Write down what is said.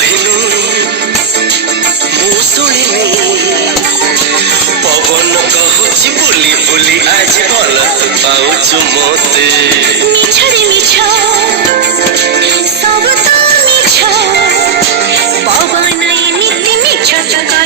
କହିଲୁ ମୁଁ ଶୁଣିନି ପବନ କହୁଛି ବୁଲି ବୁଲି ଆଜି ଭଲ ତୁ ପାଉଛୁ ମତେ ମିଛରେ ମିଛ ସବୁ ତ ମିଛ ପବନ ଏମିତି ମିଛ ତ